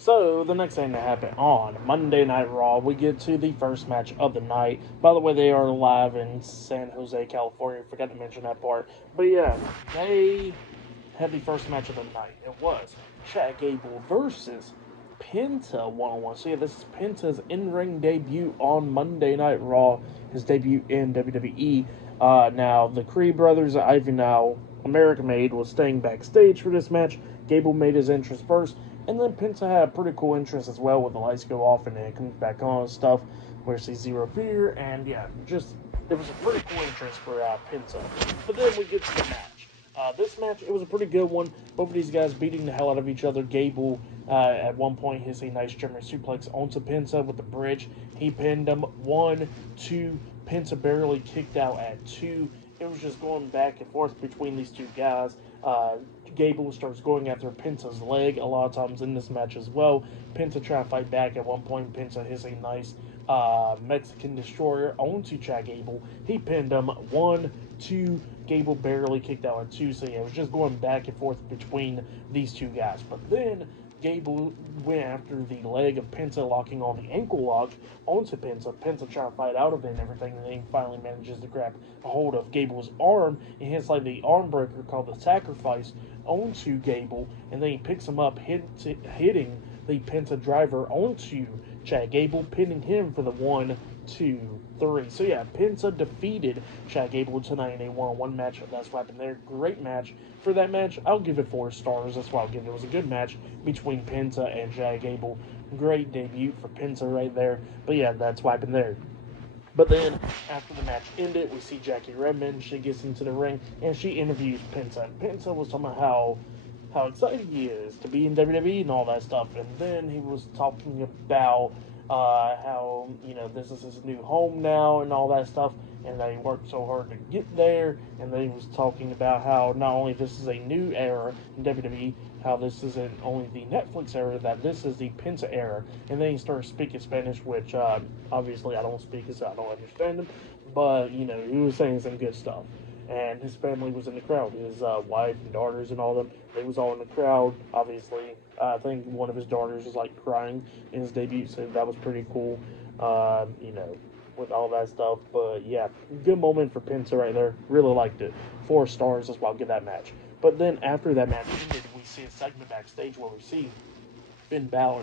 So, the next thing that happened on Monday Night Raw, we get to the first match of the night. By the way, they are live in San Jose, California. Forgot to mention that part. But yeah, they had the first match of the night. It was Chad Gable versus Penta one-on-one. So yeah, this is Penta's in-ring debut on Monday Night Raw. His debut in WWE. Now, the Creed brothers, Ivy now American Made, was staying backstage for this match. Gable made his entrance first. And then Penta had a pretty cool entrance as well, with the lights go off and then it comes back on and stuff, where you see Zero Fear, and yeah, just, it was a pretty cool entrance for Penta. But then we get to the match. This match, it was a pretty good one. Both of these guys beating the hell out of each other. Gable, at one point, hits a nice German suplex onto Penta with the bridge. He pinned him. 1, 2. Penta barely kicked out at 2. It was just going back and forth between these two guys. Gable starts going after Penta's leg a lot of times in this match as well. Penta trying to fight back. At one point, Penta hits a nice Mexican Destroyer onto Chad Gable. He pinned him. 1, 2. Gable barely kicked out at 2. So yeah, it was just going back and forth between these two guys. But then Gable went after the leg of Penta, locking on the ankle lock onto Penta. Penta trying to fight out of it and everything, and then he finally manages to grab a hold of Gable's arm and hits like the arm breaker called the sacrifice onto Gable, and then he picks him up, hitting the Penta driver onto Chad Gable, pinning him for the 1, 2, 3. So yeah, Penta defeated Chad Gable tonight in a one-on-one match. That's what happened there. Great match. For that match, I'll give it 4 stars. That's why I'll give it. It was a good match between Penta and Chad Gable. Great debut for Penta right there. But yeah, that's what happened there. But then, after the match ended, we see Jackie Redmond. She gets into the ring, and she interviews Penta. And Penta was talking about how excited he is to be in WWE and all that stuff. And then he was talking about how, this is his new home now and all that stuff, and that he worked so hard to get there. And then he was talking about how not only this is a new era in WWE, how this isn't only the Netflix era, that this is the Penta era. And then he started speaking Spanish, which obviously I don't speak, so I don't understand him. But, he was saying some good stuff. And his family was in the crowd. His wife and daughters and all them, they was all in the crowd. Obviously, I think one of his daughters was like crying in his debut, so that was pretty cool. With all that stuff. But yeah, good moment for Penta right there. Really liked it. 4 stars. That's why I'll give that match. But then after that match ended, we see a segment backstage where we see Finn Balor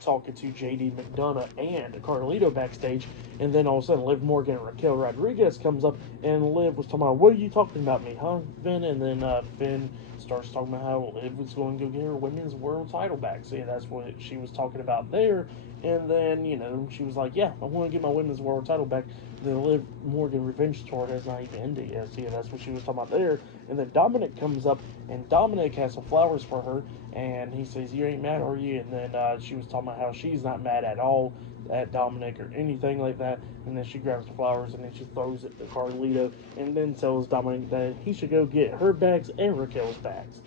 talking to JD McDonough and Carlito backstage, and then all of a sudden Liv Morgan and Raquel Rodriguez comes up, and Liv was talking about, "What are you talking about me, huh, Finn?" And then Finn starts talking about how Liv was going to go get her women's world title back. So yeah, that's what she was talking about there. And then, she was like, "Yeah, I want to get my women's world title back." The Liv Morgan revenge tour has not even ended yet. So yeah, that's what she was talking about there. And then Dominic comes up, and Dominic has some flowers for her, and he says, "You ain't mad, are you?" And then she was talking about how she's not mad at all at Dominic or anything like that. And then she grabs the flowers, and then she throws it to Carlito, and then tells Dominic that he should go get her bags and Raquel's bags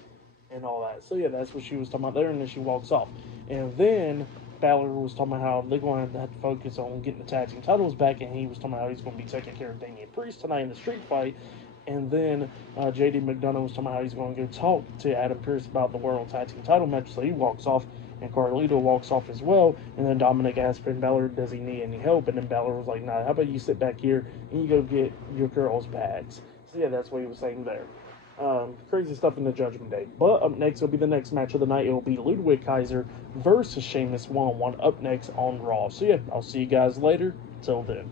and all that. So yeah, that's what she was talking about there, and then she walks off. And then Balor was talking about how they're going to have to focus on getting the tag team titles back, and he was talking about how he's going to be taking care of Damian Priest tonight in the street fight. And then JD McDonough was talking about how he's going to go talk to Adam Pearce about the World Tag Team title match, so he walks off, and Carlito walks off as well. And then Dominic asked Finn Balor, does he need any help? And then Balor was like, "Nah, how about you sit back here and you go get your girl's bags?" So yeah, that's what he was saying there. Crazy stuff in the Judgment Day. But up next will be the next match of the night. It will be Ludwig Kaiser versus Sheamus one-on-one up next on Raw. So yeah, I'll see you guys later. Till then.